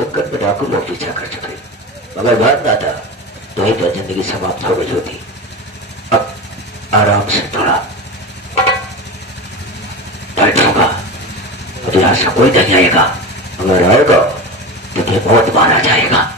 चक्कर में डाकू लोग पीछा कर चुके, मगर भान दादा तो ही तो जिंदगी समाप्त हो गई होती। अब आराम से थोड़ा बैठूंगा। अब यहाँ से कोई नहीं आएगा, अगर आएगा तो ये बहुत मारा जाएगा।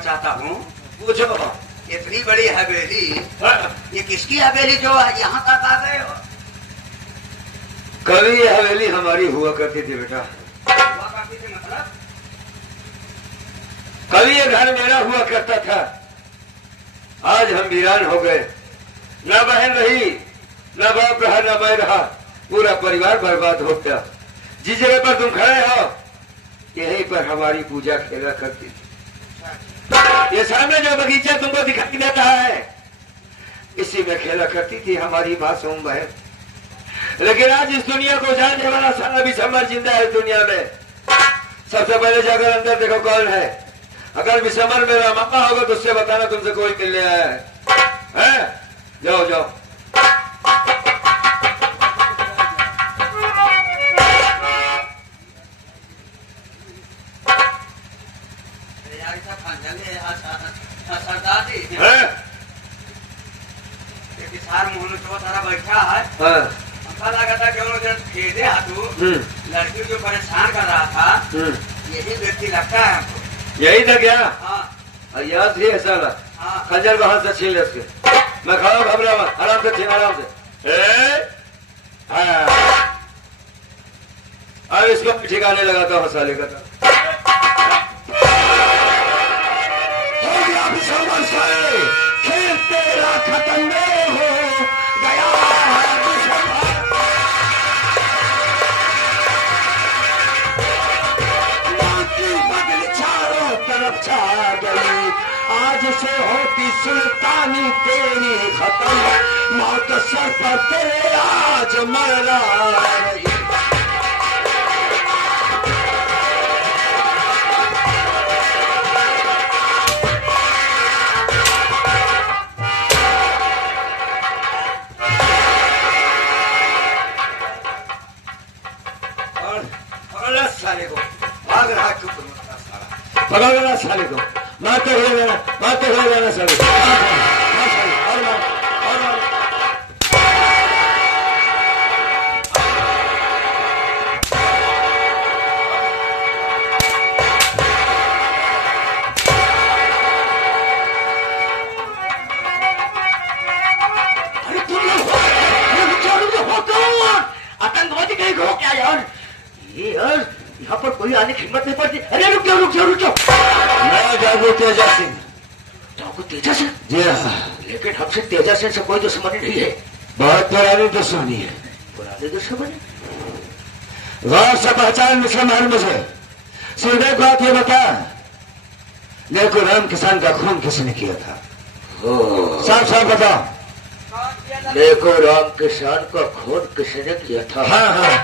चाहता हूँ, पूछो। इतनी बड़ी हवेली, ये किसकी हवेली जो यहाँ तक आ गए हो? कभी ये हवेली हमारी हुआ करती थी बेटा। हुआ करती थी मतलब? कभी ये घर मेरा हुआ करता था। आज हम वीरान हो गए, न बहन रही, न बाप रहा, न मैं रहा, पूरा परिवार बर्बाद हो गया। जिस जगह पर तुम खड़े हो यहीं पर हमारी पूजा खेला करती थी। ये सामने जो बगीचा तुमको दिखाई देता है, इसी में खेला करती थी हमारी मासूम बहन। लेकिन आज इस दुनिया को जानने वाला सारा भी समर जिंदा है दुनिया में। सबसे पहले जाकर अंदर देखो कौन है। अगर विसमर मेरा मामा होगा तो उससे बताना तुमसे कोई मिलने आया है? जाओ जाओ। सरदार जी, तारा बैठा है। हमको लगा था कि उन्होंने खेदे हाथू लड़की को परेशान कर रहा था। यही व्यक्ति लगता है हमको। यही था क्या? हाँ। याद ही है साला। हाँ। खंजर को हाथ से छीन ले उसके। मैं खड़ा हूँ, घबरा मत, आराम से छीन, आराम से। अब इसको ठिकाने लगाता हूँ साले का। खेल तेरा खत्म हो गया बदल चारों तरफ छा गई। आज से होती सुल्तानी तेरी खत्म, मौत सर पर तेरे आज मरा रही। साले को भाग रहा क्यों? पकड़ साले को, मारते हुए जाना साले को। और मार, और मार। अरे तुम लोग आतंकवादी कहीं हो क्या यार? ये यार यहाँ पर कोई आने की हिम्मत नहीं पड़ती। अरे रुक जाओ, रुक जाओ, रुक जाओ। मैं जागू तेजा सिंह। जागू तेजा सिंह? जी हाँ। लेकिन हमसे तेजा सिंह से कोई दुश्मनी नहीं है। बहुत पुरानी दुश्मनी है। पुरानी दुश्मनी? गौर से पहचान मुसलमान मुझे। सीधे बात ये बता, देखो राम किसान का खून किसने किया था? साफ साफ बताओ। देखो राम किसान का खून किसने किया था? हाँ हाँ।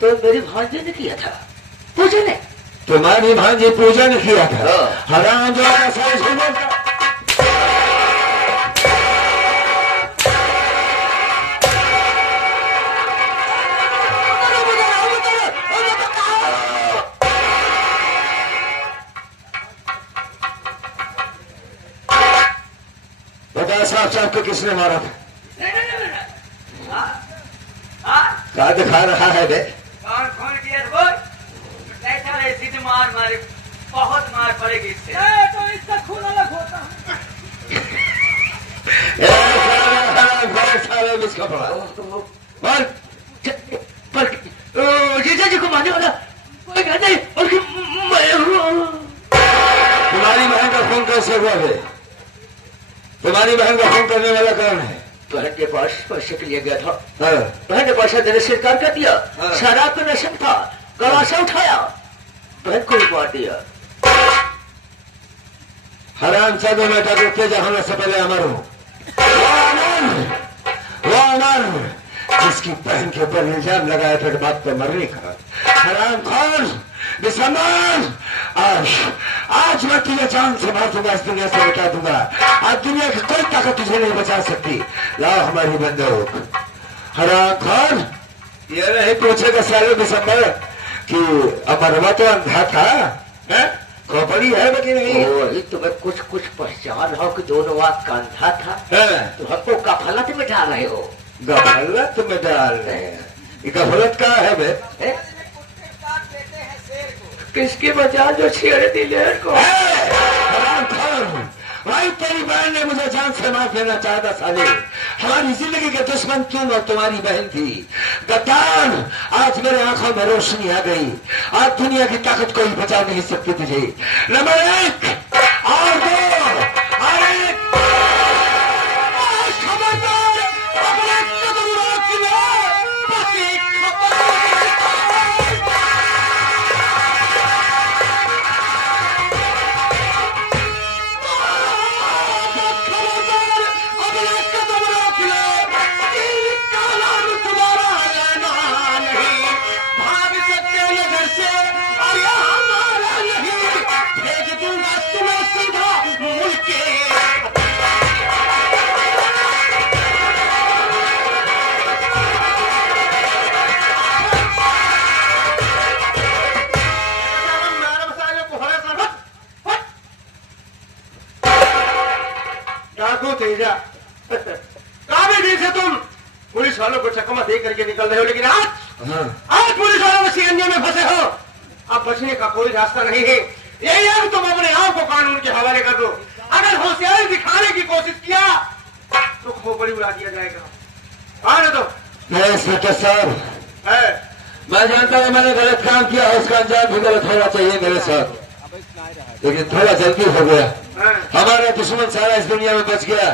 तो मेरी भांजी ने किया था। पूजा ने? तुम्हारी भांजी पूजा ने किया था? हराम जो बता साहब, साहब को किसने मारा था? क्या दिखा रहा है बे? कौन खून किया बोल? सीधे मार मारे, बहुत मार पड़ेगी इससे। तो इसका खून अलग होता है। इसका पड़ा जीजा जी को मारने वाला कोई नहीं, बल्कि मैं हूँ। तुम्हारी बहन का खून कैसे हुआ है? तुम्हारी बहन का खून करने वाला कौन है? बहन के पास पैसे के लिए गया था। बहन ने पैसा देने से इनकार कर दिया। शराब का नशा था, गला से उठाया। बहन को रुकवा दिया। हराम चादों में डरते होने से पहले अमर हूं। वो अमर जिसकी बहन के ऊपर इल्जाम लगाया फिर बात पे मरने का। हराम खोर बेसमान, आज मैं तुझे जान से मार दूंगा, इस दुनिया से मिटा दूंगा। आज दुनिया की कोई ताकत तुझे नहीं बचा सकती। लाओ हमारी बंदूक। हराम खोर ये नहीं पूछेगा साले दिसंबर कि अमरवा तो अंधा था, है? खोपड़ी है कि नहीं? वही तुम्हें कुछ कुछ पहचान हो कि दोनों बात का अंधा था। तो हमको गफलत में डाल रहे हो। गफलत में डाल रहे हैं? ये गफलत का है बे? किसकी बचा जो छेड़ दी लेर को? भाई तेरी बहन ने मुझे जान से मार देना चाहता साले। हमारी जिंदगी के दुश्मन तुम और तुम्हारी बहन थी। गद्दार, आज मेरे आंखों में रोशनी आ गई। आज दुनिया की ताकत कोई बचा नहीं सकती तुझे। नंबर 1 और 2 और 1 खबरदार, अपने कदम रोक लो। काफी दिन से तुम पुलिस वालों को चकमा दे करके निकल रहे हो, लेकिन आज पुलिस वालों के सीएनजी में फंसे हो। अब बचने का कोई रास्ता नहीं है। यही है तुम अपने आप को कानून के हवाले कर दो। अगर होशियारी दिखाने की कोशिश किया तो खोपड़ी उड़ा दिया जाएगा। आने दो। इंस्पेक्टर साहब, मैं जानता हूँ मैंने गलत काम किया है, उसका अंजाम भी गलत होना चाहिए मेरे साथ, लेकिन थोड़ा जल्दी हो गया। हमारा दुश्मन सारा इस दुनिया में बच गया।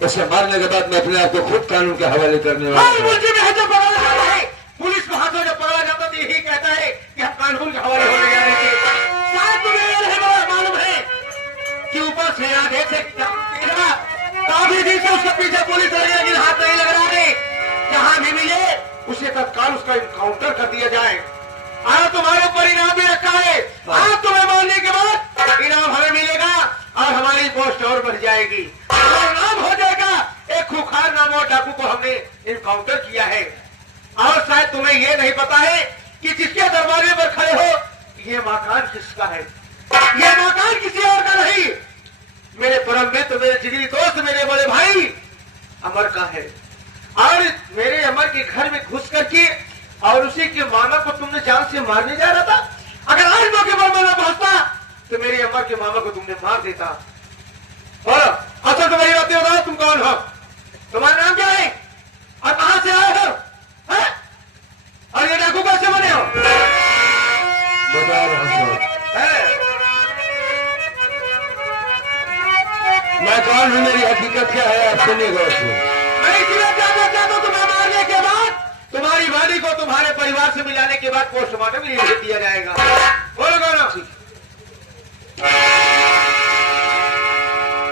उसे मारने के बाद मैं अपने आप को खुद कानून के हवाले करने वाला हूं। पुलिस को हाथों जब पकड़ा जाता तो यही कहता है कि हम कानून के हवाले होने जा रहे थे। शायद तुम्हें यह नहीं मालूम है कि ऊपर से आगे से काफी दिन से उसके पीछे पुलिस लगी, लेकिन हाथ नहीं लग रहा है। जहां भी मिले उसे तत्काल उसका इनकाउंटर कर दिया जाए। आज तुम्हारे ऊपर इनाम भी रखा है। आज तुम्हें मारने के बाद इनाम हमें मिलेगा और हमारी पोस्ट और बढ़ जाएगी। और नाम हो जाएगा एक खुखार नाम और डाकू को हमने इनकाउंटर किया है। और शायद तुम्हें यह नहीं पता है कि जिसके दरबारे पर खड़े हो ये मकान किसका है। ये मकान किसी और का नहीं, मेरे परम मित्र, मेरे जिगरी दोस्त, मेरे बड़े भाई अमर का है। और मेरे अमर के घर में घुस करके और उसी के मामा को तुमने जान से मारने जा रहा था। अगर आज मौके पर मैं न पहुंचता तो मेरे अमर के मामा को तुमने मार देता। और अच्छा तुम्हारी बातें बताओ, तुम कौन हो, तुम्हारा नाम क्या है और कहां से आए हो, है? और ये डाकू कैसे बने हो? बता रहा हूं मैं कौन हूं, मेरी हकीकत क्या है, आप सुनिए गौर से। मैं इसलिए चाहता हूं तुम्हें मारने के बाद तुम्हारी बॉडी को तुम्हारे परिवार से मिलाने के बाद पोस्टमार्टम के लिए भेज दिया जाएगा। बोलो गौरव।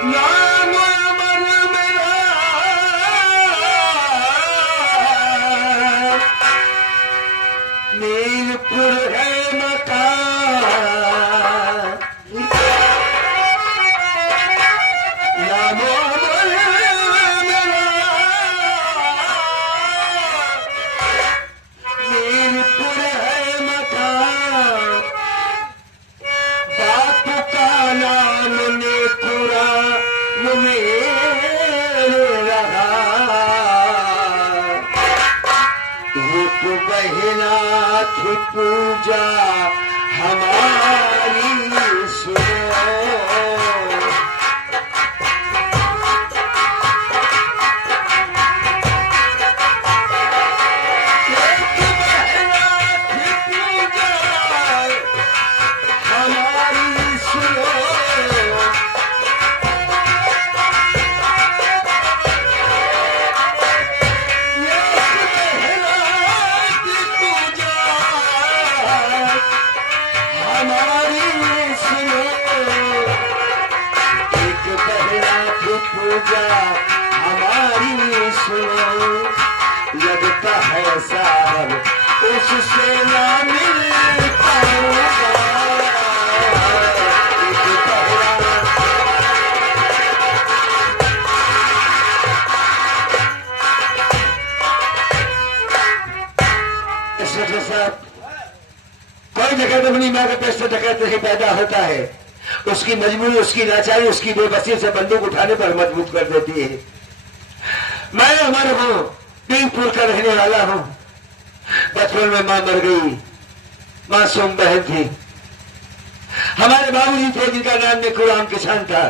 नाम अमर मेरा नीलपुर है मकान। नाम अमर मेरा नीलपुर है मकान। बाप का नाम नेपुरा रहा। एक बहना की पूजा हमारी सुनो। तुझसे ना मिल पाऊंगा साहब। कोई जगह अपनी माँ का पेट से डकैत नहीं पैदा होता है, उसकी मजबूरी, उसकी लाचारी, उसकी बेबसी से बंदूक उठाने पर मजबूर कर देती है। मैं हमारे हूँ पीरपुर का रहने वाला हूँ। बचपन में माँ मर गई, मासूम बहन थी। हमारे बाबूजी थे जिनका नाम नेकुराम किसान था,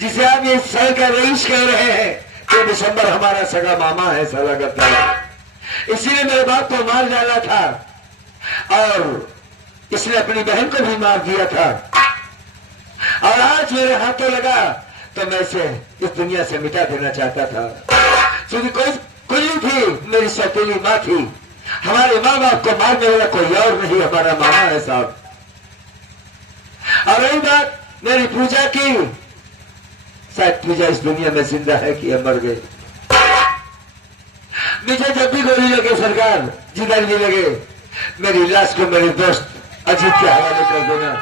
जिसे आप ये शहर का रईस कह रहे हैं। तो दिसंबर हमारा सगा मामा है, साला करता है। इसीलिए मेरे बाप को मार डाला था और इसने अपनी बहन को भी मार दिया था। और आज मेरे हाथों लगा तो मैं इसे इस दुनिया से मिटा देना चाहता था। क्योंकि कोई नहीं थी, मेरी सौतेली माँ थी। हमारे माँ बाप को मारने वाला कोई और नहीं, हमारा मामा है साहब। और रही बात मेरी पूजा की, शायद पूजा इस दुनिया में जिंदा है कि मर गए। मुझे जब भी गोली लगे सरकार, जिधर भी लगे, मेरी लाश को मेरे दोस्त अजीत के हवाले कर देना।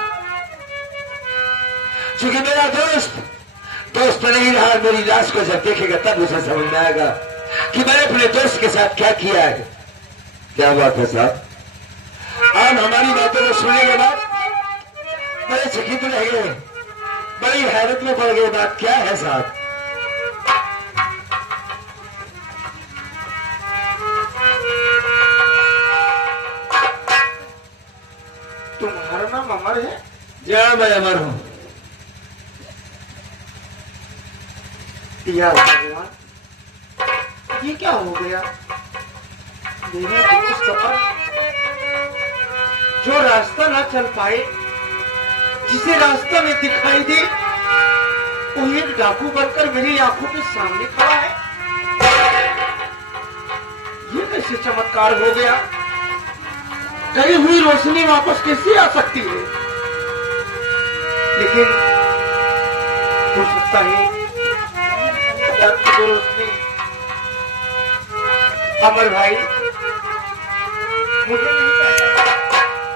क्योंकि मेरा दोस्त नहीं रहा, मेरी लाश को जब देखेगा तब उसे समझ में आएगा कि मैंने अपने दोस्त के साथ क्या किया है। क्या बात है साहब? आप हमारी बातों को सुनने के बाद बड़े चकित रह गए, बड़ी हैरत में पड़ गई। बात क्या है साहब? तुम्हारा नाम अमर है? जय मैं अमर हूं। या भगवान, ये क्या हो गया? मेरा दोस्त अमर जो रास्ता ना चल पाए, जिसे रास्ता में दिखाई दे, वो एक डाकू बनकर मेरी आंखों के सामने खड़ा है। ये कैसे चमत्कार हो गया? गई हुई रोशनी वापस कैसे आ सकती है? लेकिन हो सकता है रोशनी। अमर भाई, मुझे नहीं पहचाना।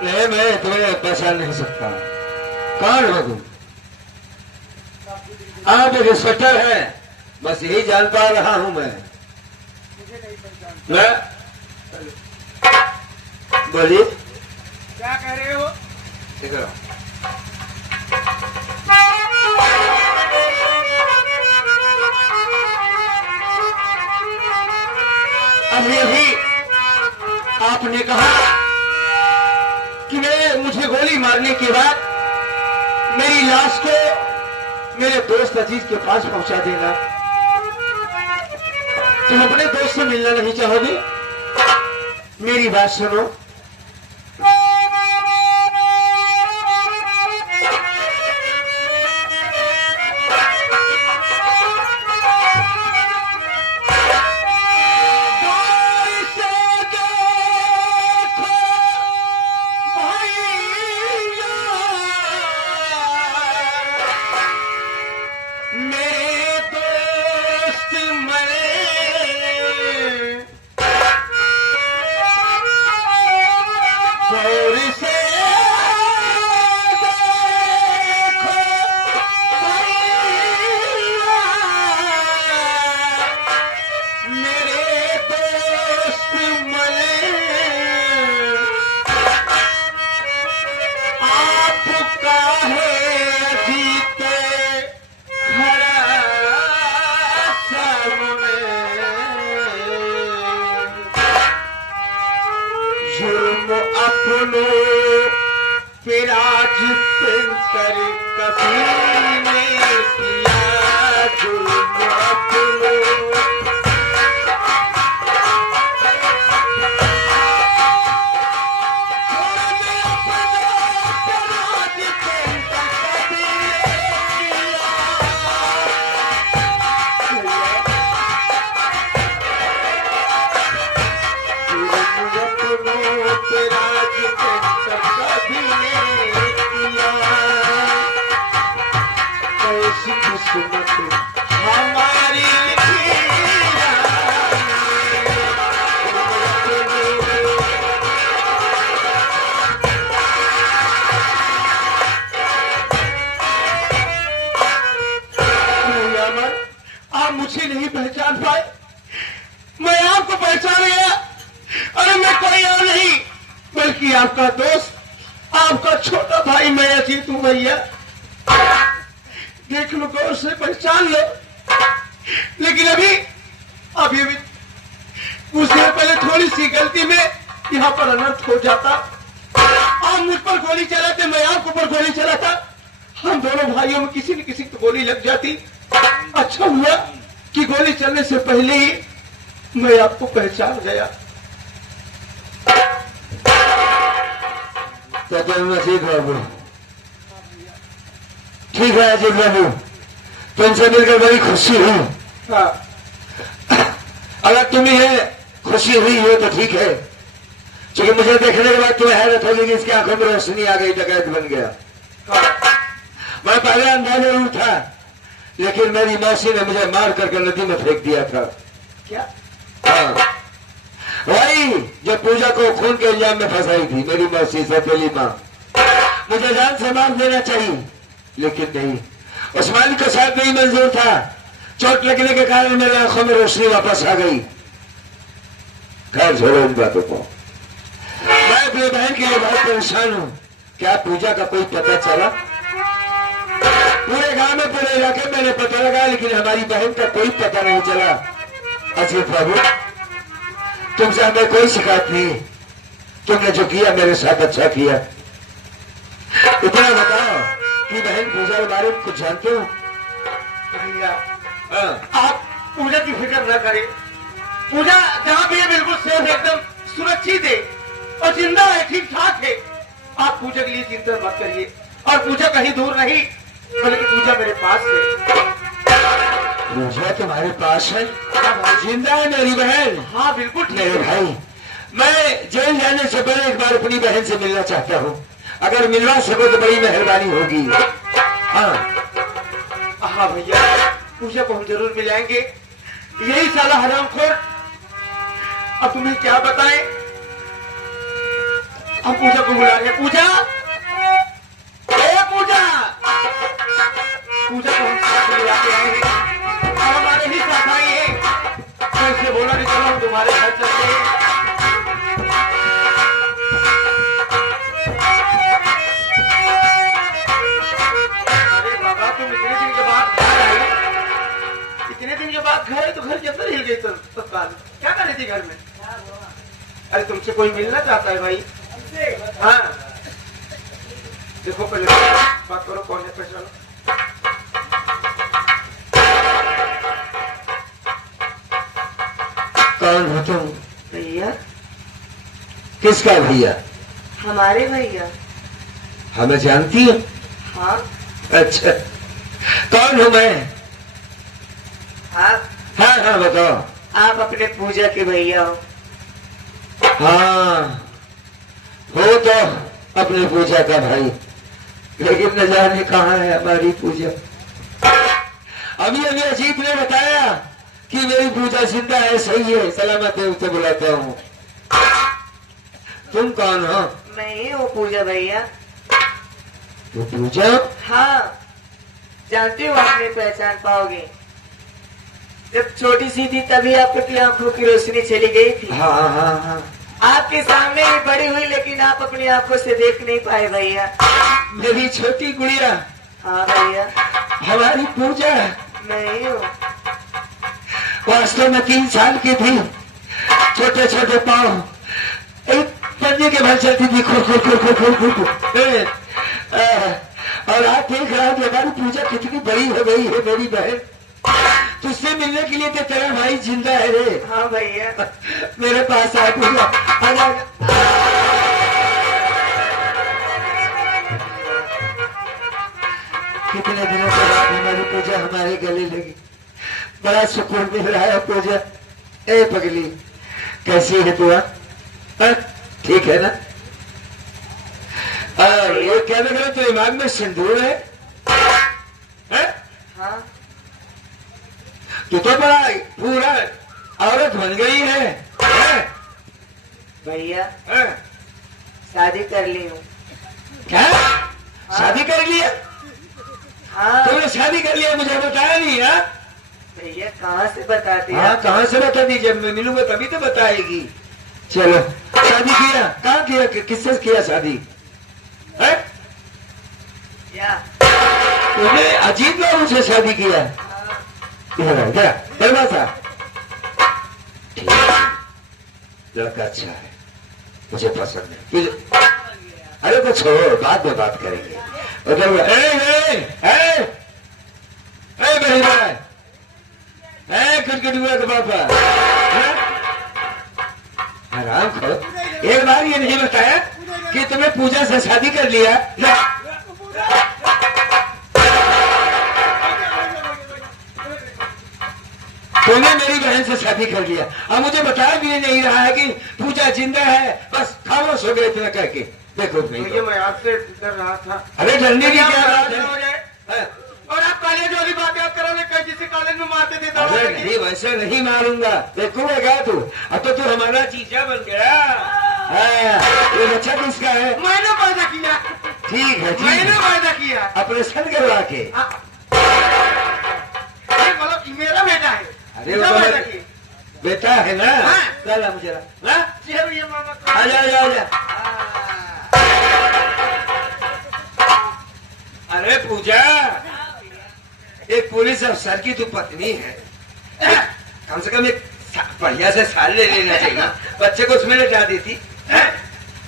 नहीं, मैं तुम्हें पहचान नहीं सकता। कौन हो तुम? आप एक इंस्पेक्टर है, बस यही जान पा रहा हूं मैं। मुझे नहीं पहचाना। मैं बोलिए, क्या कह रहे हो? अभी अभी आपने कहा कि मुझे गोली मारने के बाद मेरी लाश को मेरे दोस्त अजीज के पास पहुंचा देना। तुम अपने दोस्त से मिलना नहीं चाहोगे? मेरी बात सुनो। आप मुझे नहीं पहचान पाए, मैं आपको पहचान गया। अरे मैं कोई और नहीं बल्कि आपका दोस्त, आपका छोटा भाई मैं अजीत हूं भैया। देख लो, गौर से पहचान लो। लेकिन अभी उससे पहले थोड़ी सी गलती में यहाँ पर अनर्थ हो जाता। आप मुझ पर गोली चलाते, मैं आपके ऊपर गोली चलाता, हम दोनों भाइयों में किसी न किसी को गोली लग जाती। अच्छा हुआ कि गोली चलने से पहले ही मैं आपको पहचान गया। अजीत बाबू, ठीक है अजीत बाबू, तुमसे मिलकर बड़ी खुशी हुई। हाँ, अगर तुम्हें है खुशी हुई हो तो ठीक है, क्योंकि मुझे देखने के बाद तुम्हें हैरत होगी कि इसकी आंखों में रोशनी आ गई, डकैत बन गया। मैं पहले अंदाजा जरूर था, लेकिन मेरी मौसी ने मुझे मार करके नदी में फेंक दिया था। क्या? हाँ, वही जब पूजा को खून के इल्जाम में फंसाई थी मेरी मौसी सौतेली माँ। मुझे जान से मार देना चाहिए, लेकिन नहीं, उस मालिक को शायद नहीं मंजूर था। चोट लगने के कारण मेरी आंखों में रोशनी वापस आ गई। खैर छोड़ो इन बातों को। मैं अपने बहन के लिए बहुत परेशान हूँ। क्या पूजा का कोई पता चला? पूरे गांव में, पूरे इलाके में मैंने पता लगा, लेकिन हमारी बहन का कोई पता नहीं चला। अजीत बाबू, तुमसे हमें कोई शिकायत नहीं, तुमने जो किया मेरे साथ अच्छा किया। इतना बताओ कि बहन पूजा के बारे में कुछ जानते हो? भैया, आप पूजा की फिक्र न करें। पूजा जहाँ भी है बिल्कुल सेफ, एकदम सुरक्षित है और जिंदा है, ठीक ठाक है। आप पूजा के लिए चिंता मत करिए। और पूजा कहीं दूर नहीं, बल्कि पूजा मेरे पास है। पूजा तुम्हारे पास है? जिंदा है मेरी बहन? हाँ बिल्कुल ठीक मेरे है। भाई, मैं जेल जाने से पहले एक बार अपनी बहन से मिलना चाहता हूँ। अगर मिलवा सको तो बड़ी मेहरबानी होगी। हाँ हाँ भैया, पूजा को हम जरूर मिलाएंगे। यही साला हरामखोर, अब तुम्हें क्या बताएं। हम पूजा को बुला रहे हैं। पूजा, ए पूजा, पूजा को हम साथ में लाके आए हैं और हमारे ही साथ आई है। तो इससे बोला कि चलो हम तुम्हारे घर चलते हैं। अरे बाबा, तुम इतने दिन के बाद घर आई, इतने दिन के बाद घर है तो घर के अंदर हिल गई तत्काल। क्या कर रही थी घर में? अरे तुमसे कोई मिलना चाहता है भाई। हाँ, देखो पहले बात करो, कौन है पहचानो। कौन हो तुम? भैया, किसका भैया? हमारे भैया। हमें जानती हो? हाँ, अच्छा, कौन हूँ मैं? आप हाँ हाँ बताओ। आप अपने पूजा के भैया हो। हाँ, हो तो अपने पूजा का भाई, लेकिन न जाने कहाँ है हमारी पूजा। अभी अभी अजीत ने बताया कि मेरी पूजा जिंदा है, सही है, सलामत है, उसे बुलाता हूँ। तुम कौन हो? मैं ही हूँ पूजा भैया। तो पूजा? हाँ, जानते हो, आप नहीं पहचान पाओगे। जब छोटी सी थी तभी आपकी आंखों की रोशनी चली गई थी। हाँ हाँ हाँ, आपके सामने ही बड़ी हुई, लेकिन आप अपनी आंखों से देख नहीं पाए भैया। मेरी छोटी गुड़िया। हाँ भैया, हमारी पूजा मैं ही हूँ। वास्तव में 3 साल की थी, छोटे छोटे पाँव, एक पंजे के भर चलती थी, खुर खुर खुर खुर खुर खुर खुर। और आप देख रहा कि हमारी पूजा कितनी बड़ी हो गई है। मेरी बहन, तुझसे मिलने के लिए तो तेरा भाई जिंदा है रे। हाँ भैया, मेरे पास आ पूजा, आजा। कितने दिनों के बाद हमारी पूजा हमारे गले लगी, बड़ा सुकून मिल रहा है। पूजा, ए पगली, कैसी है तू? ठीक है ना? ये क्या लग रहा है, तो दिमाग में सिंदूर है? हाँ तू तो बड़ा पूरा औरत बन गई है। भैया, शादी कर ली हूँ। क्या? शादी कर लिया? हाँ तुमने शादी कर लिया, मुझे बताया नहीं? भैया कहाँ से बताते हैं? हाँ कहाँ से बता दीजिए, मैं मिलूंगा तभी तो बताएगी। चलो शादी किया, कहाँ किया, किससे किया शादी है? क्या? तूने अजीत बाबू से शादी किया? क्या दरवाजा ठीक है, लड़का अच्छा है, मुझे पसंद है तुझे। अरे तो छोड़ो, बाद में बात करेंगे। उधर बड़ी भाई कुटकुटुआ का पापा आराम करो। एक बार ये नहीं बताया कि तुमने पूजा से शादी कर लिया? तूने मेरी बहन से शादी कर लिया, अब मुझे बताया भी नहीं रहा है कि पूजा जिंदा है, बस खामोश हो गए इतना कह के। देखो भैया मैं आपसे डर रहा था। अरे डरने की क्या बात है? और आप कॉलेज वाली बात याद करोगे, कल जिसे कॉलेज में मारते थे अरे नहीं, वैसे नहीं मारूंगा। देखूंगा क्या तू? अब तो तू हमारा चीचा बन गया। ये बच्चा किसका है? मैंने पैदा किया। ठीक है, ठीक मैंने है। पैदा किया। ऑपरेशन करवा के। मतलब मेरा बेटा है। अरे मेरा वो पैदा तो किया। बेटा है ना? हाँ। चला मुझे ये मामा आजा आजा आजा। अरे पूजा, एक पुलिस अफसर की तू पत्नी है, कम से कम एक बढ़िया से साल ले लेना चाहिए। बच्चे को उसमें लटा देती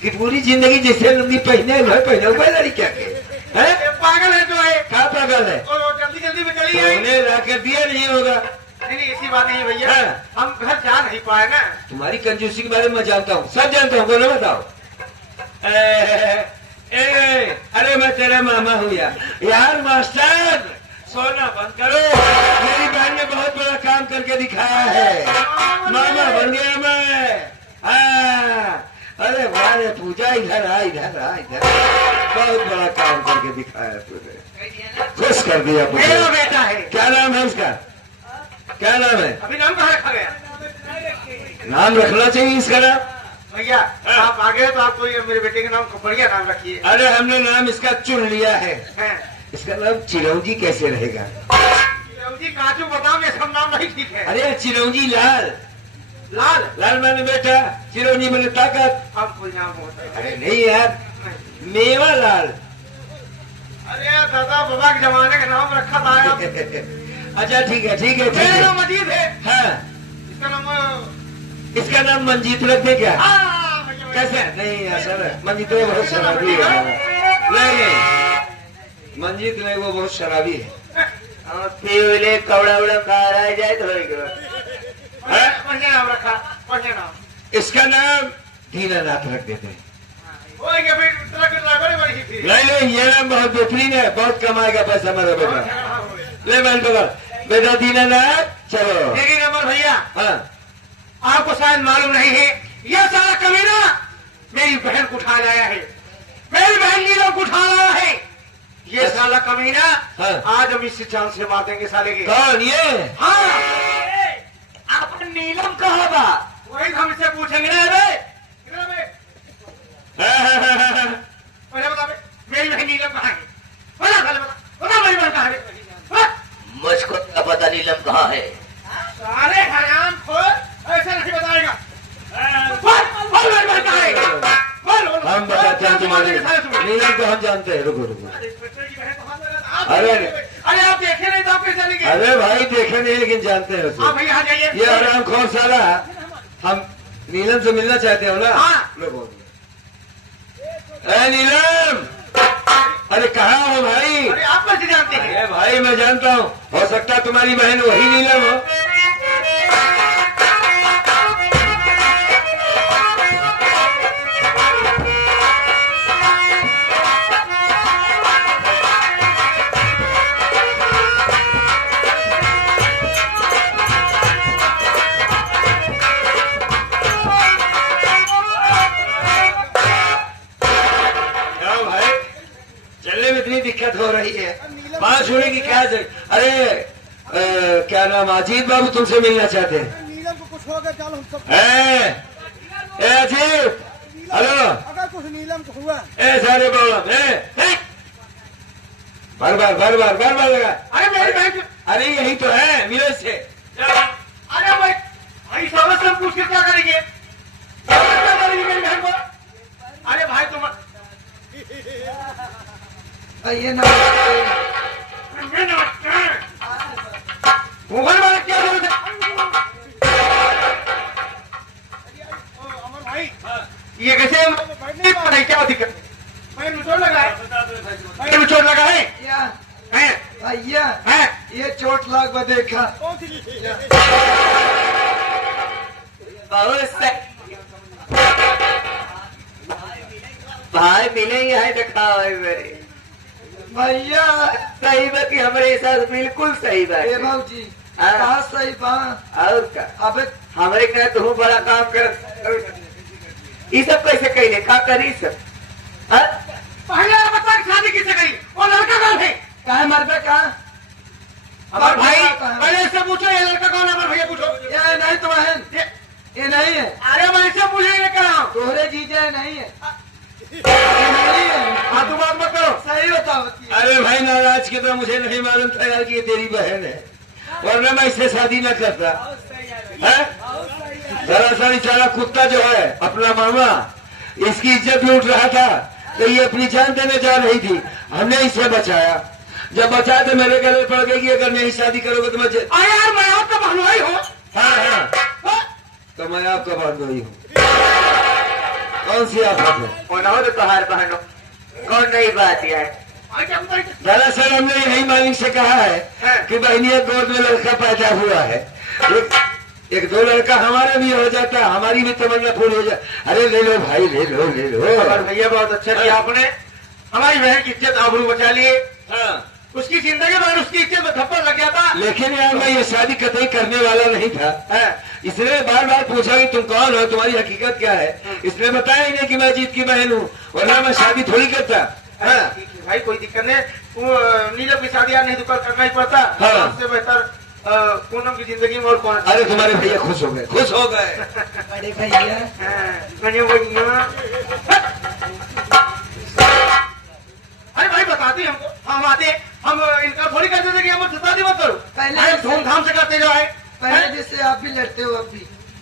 कि पूरी जिंदगी जिससे लुंगी पहने हुए लड़ी क्या के है? पागल है तो है। क्या पागल है? और जल्दी जल्दी में चली आई। तुमने ला कर दिया नहीं होगा। नहीं ऐसी बात नहीं है भैया। हाँ। हम घर जा नहीं पाए ना। तुम्हारी कंजूसी के बारे में मैं जानता हूँ, सब जानता हूँ, बोलो बताओ। अरे मैं तेरा मामा हूँ यार मास्टर, सोना बंद करो। मेरी बहन ने बहुत बड़ा काम करके दिखाया है, मामा बन गया मैं। अरे वाह रे पूजा, इधर आ इधर आ इधर। बहुत बड़ा काम करके दिखाया तूने, खुश कर दिया मुझे। मेरा बेटा है। क्या नाम है उसका? क्या नाम है? अभी नाम कहाँ रखा गया? नाम रखना चाहिए इसका नाम। भैया आप आ गए तो आपको ये मेरे बेटे के नाम को बढ़िया नाम रखिए। अरे हमने नाम इसका चुन लिया है, हैं। इसका नाम चिरौंजी कैसे रहेगा? जी काचू बताओ, ये सब नाम नहीं ठीक है। अरे चिरौंजी लाल, लाल लाल माने बेटा, चिरौंजी माने ताकत। अब कोई नाम होता है। अरे नहीं यार, मेवा लाल। अरे दादा बाबा के जमाने का नाम रखा था आप। अच्छा ठीक है ठीक है ठीक मेरा है। नाम मजीद है। हाँ, इसका नाम इसका नाम मंजीत रख दे क्या? भैया कैसे? नहीं असल मंजीत वो बहुत शराबी है। नहीं मंजीत नहीं, वो बहुत शराबी है। पीले कवड़ा उड़ा खा रहा है जाए थोड़ी के बढ़िया नाम रखा, बढ़िया नाम। इसका नाम दीनानाथ रख देते हैं। बोलेंगे फिर ट्रक ड्राइवर बड़ी थी। नहीं नहीं, ये नाम बहुत बेहतरीन है, बहुत कमाएगा पैसा मेरा बेटा। ले मैन पकड़ बेटा दीनानाथ, चलो। देखिए नंबर भैया, हाँ आपको शायद मालूम नहीं है, यह सारा कमीना मेरी बहन को उठा लाया है। मेरी बहन नीलम को उठा लाया है। ये साला कमीना हाँ। आज हम इसी चांद से मार देंगे साले के। कौन ये? हाँ आप नीलम कहा बा? वही हम इससे पूछेंगे ना। अरे इधर आ बे। पहले बता बे, मेरी बहन नीलम कहाँ है? बता पहले बता मेरी बहन कहाँ है? हाँ? मुझको क्या पता नीलम कहाँ है? सारे हराम खोर ऐसे नहीं बताएगा। बोल मेरी बहन कहाँ है? बोल हम बताते हैं तुम्हारे नीलम को, हम जानते हैं। रुको रुको। अरे अरे आप देखे नहीं तो आप कैसे चलेंगे? अरे भाई देखे नहीं लेकिन जानते हैं उसे। आप भैया आ जाइए। ये हराम खोर साला, हम नीलम से मिलना चाहते हो ना? हाँ। लोगों नीलम, अरे कहाँ हो भाई? अरे आप कैसे जानते हैं? अरे भाई मैं जानता हूँ, हो सकता है तुम्हारी बहन वही नीलम हो। इतनी दिक्कत हो रही है, बात छोड़ने की क्या जरूरत? अरे क्या नाम, अजीत बाबू तुमसे मिलना चाहते हैं। नीलम को कुछ हो गया, चल हम सब। अजीत, हेलो। अगर कुछ नीलम को हुआ, सारे प्रॉब्लम बार बार लगा। अरे मेरी बहन अरे यही तो है मिले से। अरे भाई समझ से पूछ के क्या करेंगे? क्या करेंगे मेरी बहन को? अरे भाई तुम ये नमस्ते। मोबाइल वाले क्या जरूरत है? अमर भाई ये कैसे नहीं पता है क्या दिक्कत? भाई चोट लगा है? भाई चोट लगा है? हैं? भैया हैं? ये चोट लाग में देखा बहुत सही। भाई मिलेंगे है दिखाओ मेरे भैया सही बात हमारे साथ बिल्कुल सही बात है भाजी। कहा सही बात और का अब हमारे क्या तू बड़ा काम कर ये सब कैसे कहले का करी सब पहले बता कि शादी किससे करी? वो लड़का कौन है? कहा मरबे कहा अमर भाई पहले इससे पूछो ये लड़का कौन है? अमर भैया पूछो। ये नहीं तो बहन ये नहीं है। अरे मैं इससे पूछेंगे क्या? तोहरे जीजा नहीं है ये नहीं है। हाँ तू बात मत करो। सही बताओ। अरे भाई नाराज के तो मुझे नहीं मालूम था यार कि ये तेरी बहन है, वरना मैं इससे शादी न करता है। दरअसल बेचारा कुत्ता जो है अपना मामा इसकी इज्जत लूट रहा था, तो ये अपनी जान देने जा रही थी, हमने इसे बचाया। जब बचाया तो मेरे गले पड़ गई कि अगर नहीं शादी करोगे तो मैं अरे यार मैं आपका बहनोई हूँ। हाँ तो मैं आपका बहनोई हूँ। कौन सी आफत है? तो तोहार बहनों कौन नई बात है? दरअसल हमने यही मालिक से कहा है कि बहनिया गोद में लड़का पैदा हुआ है, एक दो लड़का हमारा भी हो जाता, हमारी भी तमन्ना पूरी हो जाए। अरे ले लो भाई ले लो ले लो। अमर भैया बहुत अच्छा किया आपने, हमारी बहन की इज्जत आबरू बचा लिए। हाँ उसकी जिंदगी में उसकी इज्जत में थप्पड़ लग गया था। लेकिन यार मैं ये शादी कतई करने वाला नहीं था। इसने बार बार पूछा कि तुम कौन हो, तुम्हारी हकीकत क्या है। इसने बताया ही नहीं कि मैं जीत की बहन हूँ, वरना मैं शादी थोड़ी करता। भाई कोई दिक्कत नहीं, नीलम की शादी यार नहीं तो करना ही पड़ता। उससे बेहतर पूनम की जिंदगी में और कौन। अरे तुम्हारे भैया खुश हो गए, खुश हो गए। बड़े भैया अरे भाई बताते हमको, हम आते हम इनका थोड़ी करते थे कि हम शादी मत करो। पहले धूमधाम से करते जो है। पहले जैसे आप भी लड़ते हो, अब भी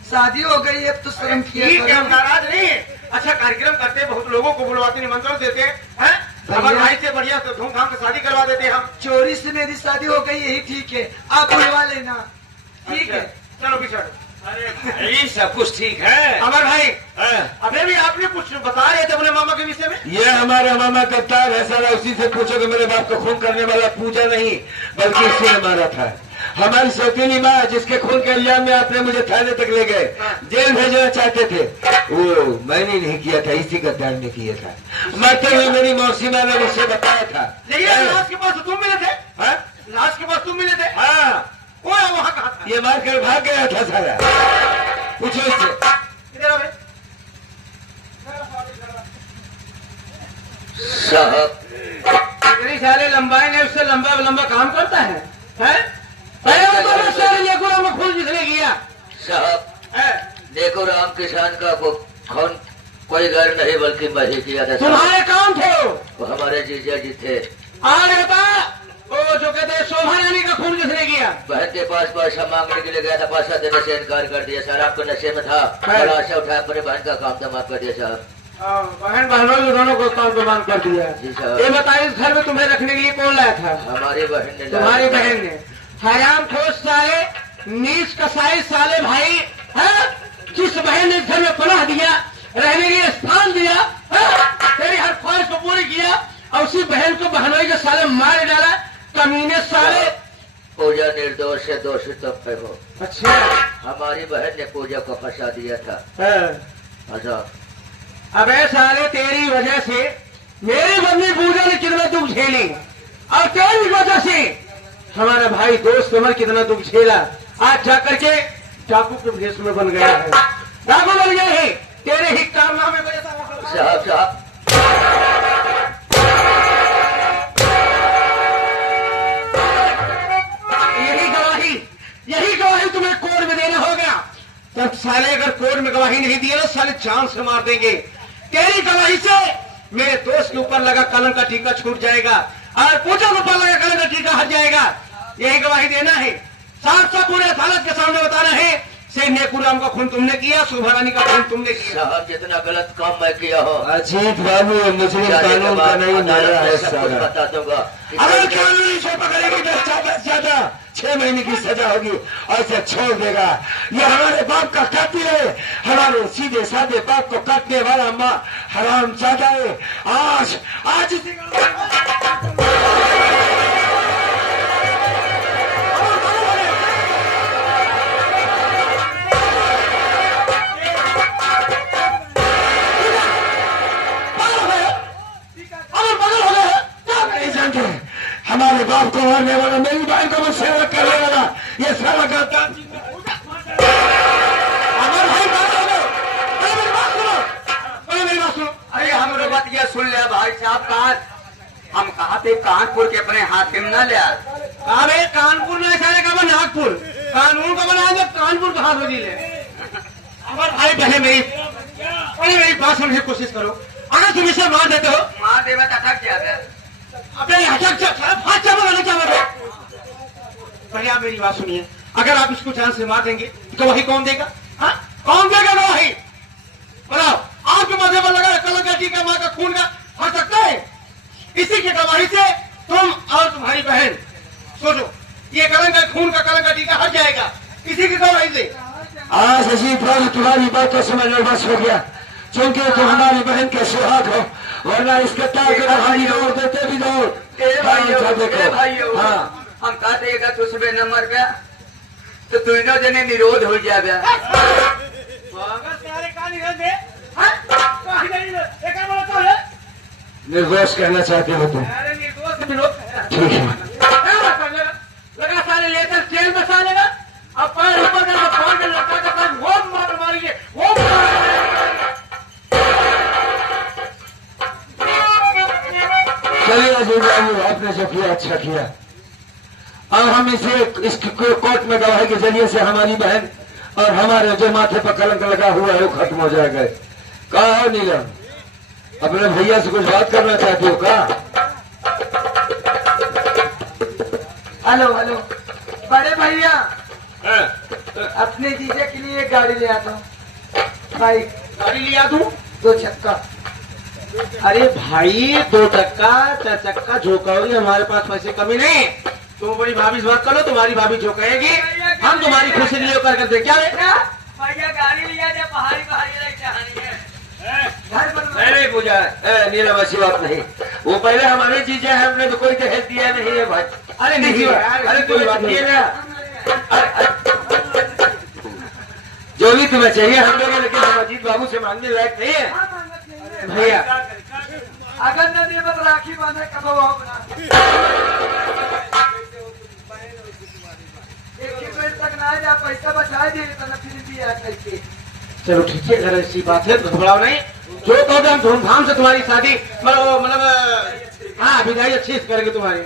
शादी हो गई अब तो शर्म किया ठीक है, हम करो। नाराज नहीं है। अच्छा कार्यक्रम करते, बहुत लोगों को बुलवाते, निमंत्रण देते हैं। हमारे भाई से बढ़िया तो धूमधाम से शादी करवा देते हम। चोरी से मेरी शादी हो गई यही ठीक है, आप बुलवा लेना। ठीक है चलो पिछड़। अरे भाई सब कुछ ठीक है। अमर भाई हाँ। अबे भी आपने कुछ बता रहे थे अपने मामा के विषय में। ये हमारा मामा कप्तान है सारा, उसी से पूछो कि मेरे बाप को खून करने वाला पूजा नहीं बल्कि इसी ने मारा था। हमारी सौतीनी माँ जिसके खून के इल्जाम में आपने मुझे थाने तक ले गए, जेल भेजना चाहते थे, वो मैंने नहीं किया था, इसी कप्तान ने किया था। मरते हुए मेरी मौसी माँ ने मुझसे बताया था। लेकिन लाश के पास तुम मिले थे? लाश के पास तुम मिले थे? हाँ वहाँ कहा था? ये मार कर भाग गया था सारा, पूछो इससे। इधर आओ बे। इतनी सारे लंबाई ने उससे लंबा लंबा काम करता है, खून जिसने किया। साहब देखो राम किसान का खून कोई घर नहीं बल्कि मैं ही किया था। तुम्हारे काम थे वो हमारे जीजा जी थे। और बता वो जो कहते हैं शोभा रानी का खून किसने किया? बहन के पास पैसा मांगने के लिए गया था, पैसा देने से इनकार कर दिया। सर आपको नशे में था, बड़ा आशा उठाया, अपने बहन का काम तमाम कर दिया साहब। बहन बहनों दोनों को काम तमाम कर दिया। जी साहब। ये बताइए इस घर में तुम्हें रखने के लिए कौन लाया था? हमारी बहन ने। तुम्हारी बहन ने। हराम खोज साले, नीच कसाई साले भाई है। जिस बहन ने इस घर में पनाह दिया, रहने के लिए स्थान दिया, तेरी हर ख्वाहिश को पूरी किया, और उसी बहन को बहनोई के साले मार डाला, कमीने साले। पूजा निर्दोष है, दोषी तब पे हो। अच्छा हमारी बहन ने पूजा को फंसा दिया था। अच्छा अबे साले तेरी वजह से मेरी मम्मी पूजा ने कितना दुख झेली, और तेरी वजह से हमारा भाई दोस्त उमर कितना दुख झेला। आज जाकर के डाकू के भेष में बन गया है, डाकू बन गए हैं तेरे ही कारनामे वजह से। साहब साहब यही गवाही तुम्हें कोर्ट में देना होगा। तब साले अगर कोर्ट में गवाही नहीं दी ना, साले जान से मार देंगे। तेरी गवाही से मेरे दोस्त के ऊपर लगा कलंक का टीका छूट जाएगा, और पूजा के ऊपर लगा कलंक का टीका हट जाएगा। यही गवाही देना है, साफ साफ पूरे अदालत के सामने बताना है शेख नेकुराम का खून तुमने किया, शोभा रानी का खून तुमने किया। साहब जितना गलत काम मैं किया हो अजीत बाबू मुस्लिम कानून का नहीं मारा है सब कुछ सारा। बता दूंगा। अगर कानूनी से पकड़ेगी तो ज्यादा से ज्यादा 6 महीने की सजा होगी, ऐसे छोड़ देगा। ये हमारे बाप का कातिल है, हमारे सीधे साधे बाप को काटने वाला माँ हराम ज्यादा है। आज आज इसी हमारे बाप को मारने वाला, मेरी बहन को सेवा करने वाला, ये सारा गाता हमारे भाई बात हो गए। मेरी बात सुनो, मेरी बात सुनो। अरे हमरो बात ये सुन ले भाई साहब, कहा हम कहा थे कानपुर के अपने हाथ में न ले। अरे कानपुर नहीं सारे का नागपुर, कानून का बनाएंगे कानपुर का हाथ ले। हमारे भाई बहन मेरी बात समझने की कोशिश करो। अगर तुम इसे मार देते हो, मार देवे तो अटक जाते। अपने पहले आप मेरी बात सुनिए। अगर आप इसको जान से मार देंगे तो गवाही कौन देगा? हाँ? कौन देगा गवाही? बताओ। आपके माथे पर लगा कलंक का माँ का खून का हट सकता है? इसी की गवाही से तुम और तुम्हारी बहन सोचो, ये कलंक खून का कलंक टीका हट जाएगा इसी की गवाही से। आज अजीत बाबू तुम्हारी बात को समझना बस हो गया, क्योंकि तुम हमारी बहन के सुहाग हो, वरना इसके ताक रहाई दौड़ देते भी दौड़। भाइयों हाँ, हम कहते अगर तुझमें न मर गया तो तीनों जने निरोध हो जाएगा। निर्दोष कहना चाहते हो तुम? ठीक है। लगा सारे लेकर जेल में सालेगा, अब पैर ऊपर करके फोन में लटका कर सब वो मार मारिए, वो चलिए अजीत बाबू, आपने जो किया अच्छा किया। अब हम इसे इस कोर्ट में गवाही के जरिए से हमारी बहन और हमारे जो माथे पर कलंक लगा हुआ है वो खत्म हो जाएगा। कहा हो नीलम, अपने भैया से कुछ बात करना चाहती हो का? हेलो हेलो, बड़े भैया अपने जीजे के लिए एक गाड़ी ले आता हूँ। बाइक गाड़ी लिया दूं? 2 चक्का। अरे भाई 2 चक्का 4 चक्का जो कहोगे, हमारे पास पैसे कमी नहीं। तुम बड़ी भाभी से बात करो, तुम्हारी भाभी जो कहेगी हम तुम्हारी खुशी के लिए कर दे। क्या भैया गाड़ी लिया जाए, पहाड़ी पहाड़ी कहानी है। नहीं पूजा नीलम, ऐसी बात नहीं। वो पहले हमारे चीजें हैं, हमने तो कोई दहेज दिया नहीं है भाई। अरे नहीं, अरे कोई बात नहीं है, जो भी तुम्हें चाहिए हम लोग, लेकिन हम अजीत बाबू से मांगने लायक नहीं है भैया। अगर न दे बस राखी बांधे कब तक ना जा पैसा बचा दे तो फिर भी आ करके। चलो ठीक है, अगर ऐसी बात है तो घबराओ नहीं। जो कहोगे हम धूमधाम से तुम्हारी शादी मतलब हाँ विदाई अच्छी से करेंगे तुम्हारी।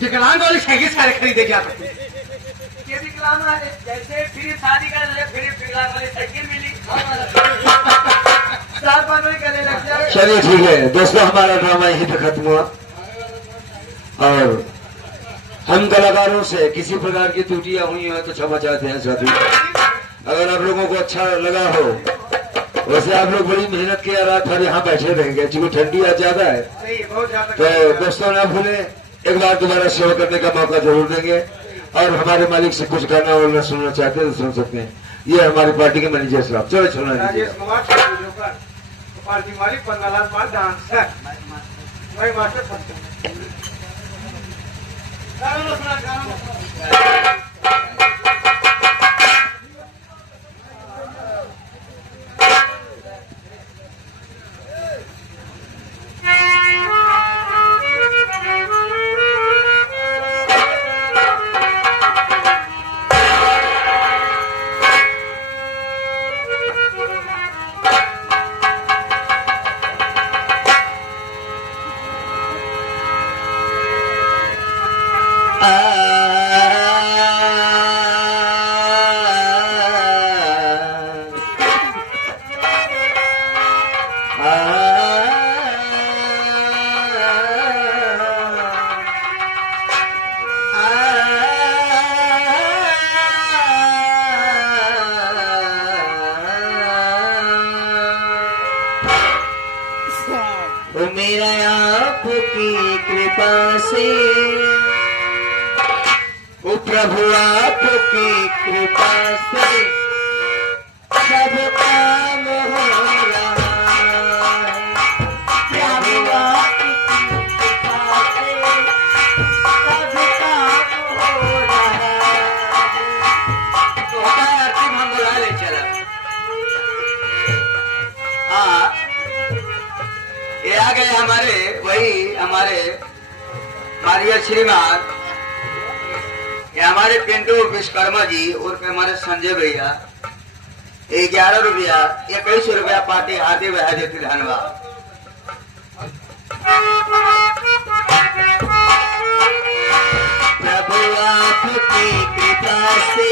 विकलांग वाली साइकिल सारे खरीदे जाते हैं। विकलांग वाले जैसे फिर शादी कर ले, फिर विकलांग वाली साइकिल मिली। साथ बनोई करने लग जाए। चलिए ठीक है दोस्तों, हमारा ड्रामा यहीं पे खत्म हुआ। और हम कलाकारों से किसी प्रकार की त्रुटियां हुई हो तो क्षमा चाहते हैं साथी। अगर आप लोगों को अच्छा लगा हो, वैसे आप लोग बड़ी मेहनत किया, रात भर यहाँ बैठे रहेंगे क्योंकि ठंडी आज ज्यादा है। तो दोस्तों ना भूले, एक बार दोबारा सेवा करने का मौका जरूर देंगे। और हमारे मालिक से कुछ गाना वाना सुनना चाहते हैं तो सुन सकते हैं। ये हमारी पार्टी के मैनेजर साहब, चलो सुना दीजिए। पार्टी मालिक 15 लाख पास डांसर भाई मास्टर ओ प्रभु आपकी कृपा से सब काम हो रहा है। प्रभु आपकी कृपा से सब काम हो रहा है। तो होता है आरती में हम बुला ले चला। हाँ, ये आ गए हमारे मारिया श्रीमान, ये हमारे पिंटू विश्वकर्मा जी और हमारे संजय भैया 11 रुपया 21 रुपया पार्टी हाथी बहा देती धन्यवाद। प्रभु आपकी कृपा से